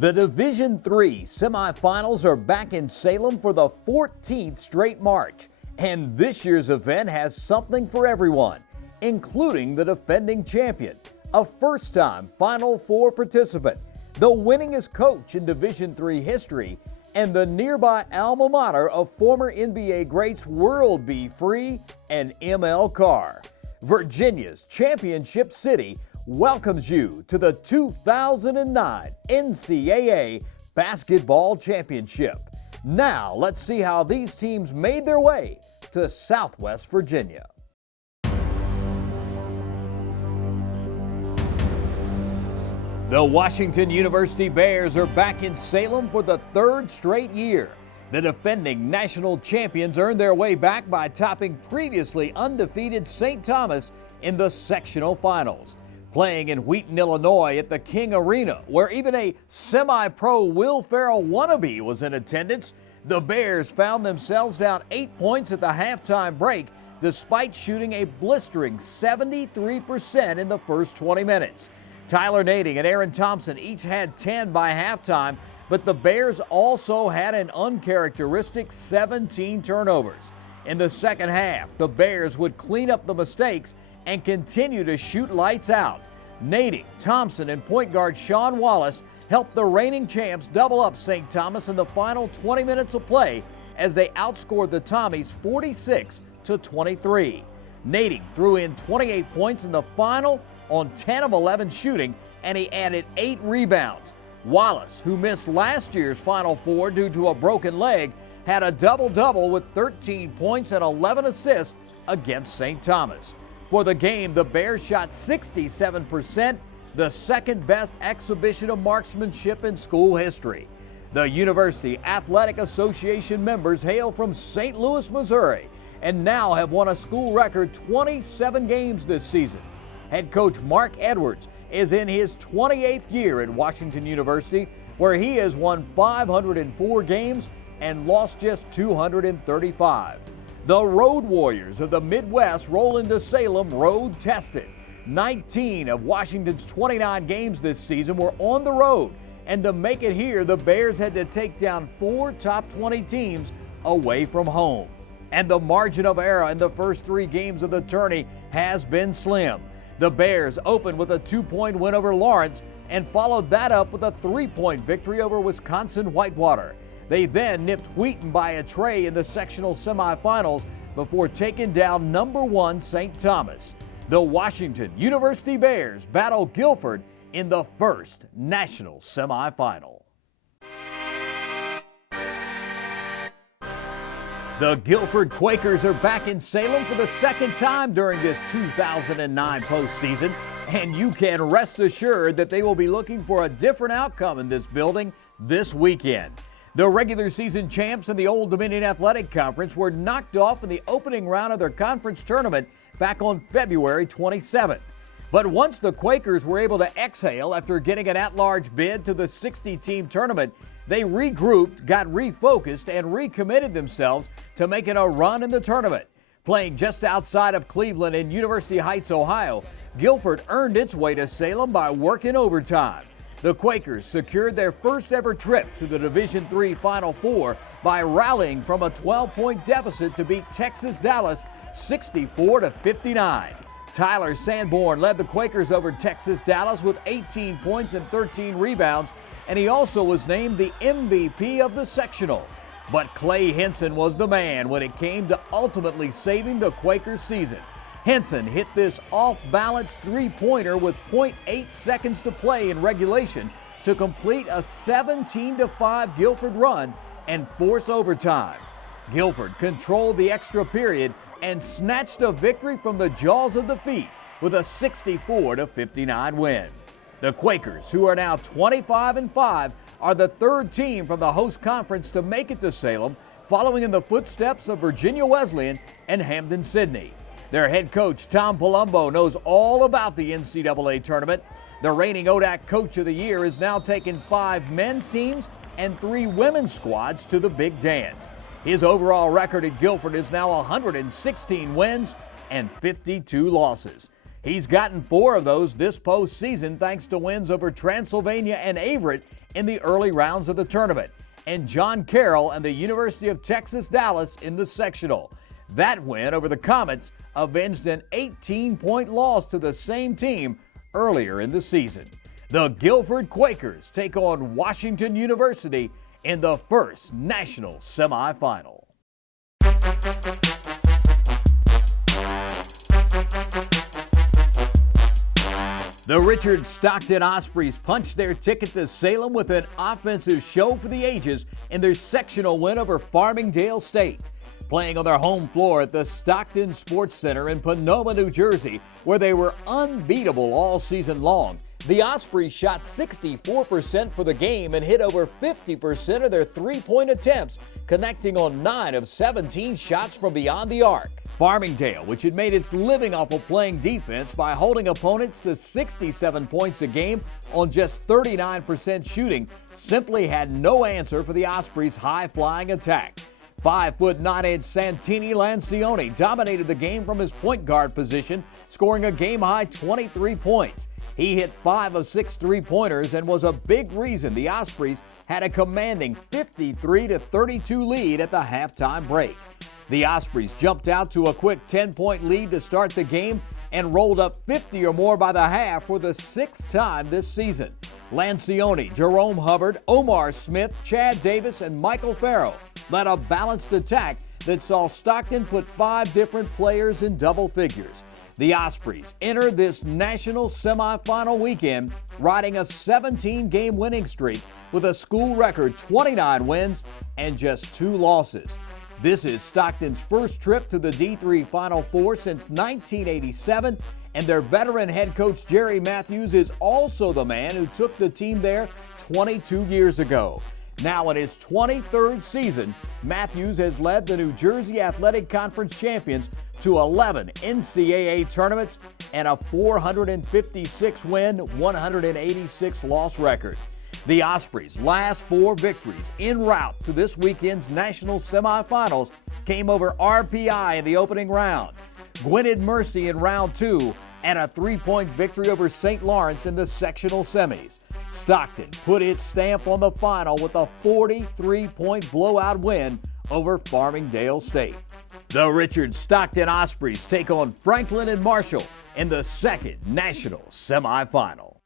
The Division III semifinals are back in Salem for the 14th straight March, and this year's event has something for everyone, including the defending champion, a first-time Final Four participant, the winningest coach in Division III history, and the nearby alma mater of former NBA greats World B. Free and M.L. Carr. Virginia's championship city welcomes you to the 2009 NCAA Basketball Championship. Now let's see how these teams made their way to Southwest Virginia. The Washington University Bears are back in Salem for the third straight year. The defending national champions earned their way back by topping previously undefeated St. Thomas in the sectional finals. Playing in Wheaton, Illinois at the King Arena, where even a semi-pro Will Ferrell wannabe was in attendance, the Bears found themselves down 8 points at the halftime break, despite shooting a blistering 73% in the first 20 minutes. Tyler Nading and Aaron Thompson each had 10 by halftime, but the Bears also had an uncharacteristic 17 turnovers. In the second half, the Bears would clean up the mistakes and continue to shoot lights out. Nading, Thompson, and point guard Sean Wallace helped the reigning champs double up St. Thomas in the final 20 minutes of play as they outscored the Tommies 46-23. Nading threw in 28 points in the final on 10 of 11 shooting, and he added 8 rebounds. Wallace, who missed last year's Final Four due to a broken leg, had a double-double with 13 points and 11 assists against St. Thomas. For the game, the Bears shot 67%, the second best exhibition of marksmanship in school history. The University Athletic Association members hail from St. Louis, Missouri, and now have won a school record 27 games this season. Head coach Mark Edwards is in his 28th year at Washington University, where he has won 504 games and lost just 235. The Road Warriors of the Midwest roll into Salem road tested. 19 of Washington's 29 games this season were on the road, and to make it here, the Bears had to take down 4 top 20 teams away from home. And the margin of error in the first 3 games of the tourney has been slim. The Bears opened with a 2-point win over Lawrence and followed that up with a 3-point victory over Wisconsin Whitewater. They then nipped Wheaton by a tray in the sectional semifinals before taking down number 1 St. Thomas. The Washington University Bears battle Guilford in the first national semifinal. The Guilford Quakers are back in Salem for the second time during this 2009 postseason, and you can rest assured that they will be looking for a different outcome in this building this weekend. The regular season champs in the Old Dominion Athletic Conference were knocked off in the opening round of their conference tournament back on February 27th. But once the Quakers were able to exhale after getting an at-large bid to the 60-team tournament, they regrouped, got refocused, and recommitted themselves to making a run in the tournament. Playing just outside of Cleveland in University Heights, Ohio, Guilford earned its way to Salem by working overtime. The Quakers secured their first ever trip to the Division III Final Four by rallying from a 12-point deficit to beat Texas Dallas 64-59. Tyler Sanborn led the Quakers over Texas Dallas with 18 points and 13 rebounds, and he also was named the MVP of the sectional. But Clay Henson was the man when it came to ultimately saving the Quakers' season. Henson hit this off-balance three-pointer with 0.8 seconds to play in regulation to complete a 17-5 Guilford run and force overtime. Guilford controlled the extra period and snatched a victory from the jaws of defeat with a 64-59 win. The Quakers, who are now 25-5, are the third team from the host conference to make it to Salem, following in the footsteps of Virginia Wesleyan and Hampden-Sydney. Their head coach, Tom Palumbo, knows all about the NCAA tournament. The reigning ODAC Coach of the Year has now taken 5 men's teams and 3 women's squads to the big dance. His overall record at Guilford is now 116 wins and 52 losses. He's gotten 4 of those this postseason thanks to wins over Transylvania and Averett in the early rounds of the tournament, and John Carroll and the University of Texas Dallas in the sectional. That win over the Comets avenged an 18-point loss to the same team earlier in the season. The Guilford Quakers take on Washington University in the first national semifinal. The Richard Stockton Ospreys punched their ticket to Salem with an offensive show for the ages in their sectional win over Farmingdale State. Playing on their home floor at the Stockton Sports Center in Panoma, New Jersey, where they were unbeatable all season long, the Ospreys shot 64% for the game and hit over 50% of their three-point attempts, connecting on 9 of 17 shots from beyond the arc. Farmingdale, which had made its living off of playing defense by holding opponents to 67 points a game on just 39% shooting, simply had no answer for the Ospreys' high-flying attack. 5'9" Santini Lancioni dominated the game from his point guard position, scoring a game-high 23 points. He hit 5 of 6 three-pointers and was a big reason the Ospreys had a commanding 53-32 lead at the halftime break. The Ospreys jumped out to a quick 10-point lead to start the game and rolled up 50 or more by the half for the 6th time this season. Lancioni, Jerome Hubbard, Omar Smith, Chad Davis, and Michael Farrow led a balanced attack that saw Stockton put 5 different players in double figures. The Ospreys entered this national semifinal weekend riding a 17-game winning streak with a school record 29 wins and just 2 losses. This is Stockton's first trip to the D3 Final Four since 1987, and their veteran head coach Jerry Matthews is also the man who took the team there 22 years ago. Now in his 23rd season, Matthews has led the New Jersey Athletic Conference champions to 11 NCAA tournaments and a 456-win, 186-loss record. The Ospreys' last 4 victories en route to this weekend's national semifinals came over RPI in the opening round, Gwynedd Mercy in round 2, and a 3-point victory over St. Lawrence in the sectional semis. Stockton put its stamp on the final with a 43-point blowout win over Farmingdale State. The Richard Stockton Ospreys take on Franklin and Marshall in the second national semifinal.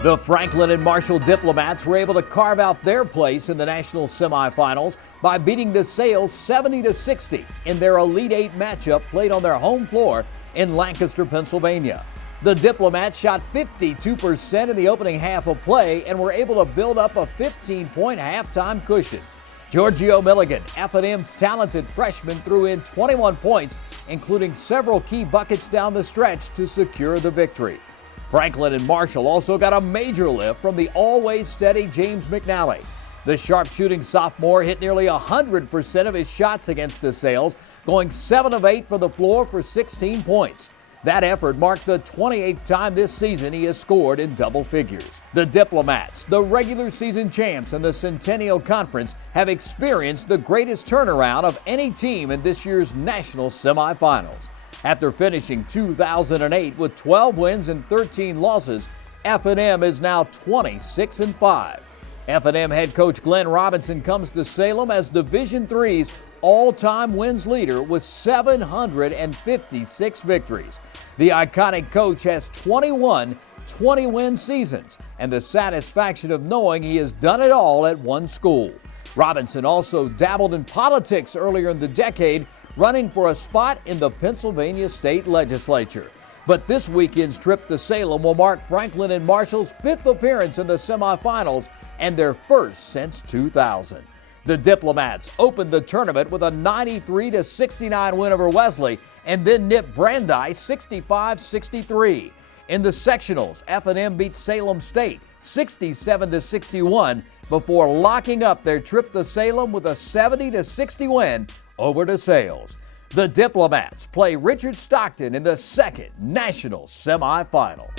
The Franklin and Marshall Diplomats were able to carve out their place in the national semifinals by beating the Sales 70-60 in their Elite 8 matchup played on their home floor in Lancaster, Pennsylvania. The Diplomats shot 52% in the opening half of play and were able to build up a 15-point halftime cushion. Giorgio Milligan, F&M's talented freshman, threw in 21 points, including several key buckets down the stretch to secure the victory. Franklin and Marshall also got a major lift from the always steady James McNally. The sharpshooting sophomore hit nearly 100% of his shots against the Sales, going 7 of 8 from the floor for 16 points. That effort marked the 28th time this season he has scored in double figures. The Diplomats, the regular season champs in the Centennial Conference, have experienced the greatest turnaround of any team in this year's national semifinals. After finishing 2008 with 12 wins and 13 losses, F&M is now 26-5. F&M head coach Glenn Robinson comes to Salem as Division III's all-time wins leader with 756 victories. The iconic coach has 21 20-win seasons and the satisfaction of knowing he has done it all at one school. Robinson also dabbled in politics earlier in the decade, running for a spot in the Pennsylvania State Legislature. But this weekend's trip to Salem will mark Franklin and Marshall's 5th appearance in the semifinals and their first since 2000. The Diplomats opened the tournament with a 93-69 win over Wesley and then nipped Brandeis 65-63. In the sectionals, F&M beat Salem State 67-61 before locking up their trip to Salem with a 70-60 win over the Sales. The Diplomats play Richard Stockton in the second national semifinal.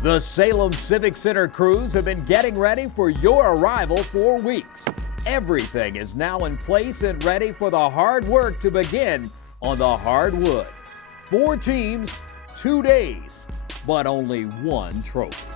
The Salem Civic Center crews have been getting ready for your arrival for weeks. Everything is now in place and ready for the hard work to begin on the hardwood. 4 teams, 2 days, but only one trophy.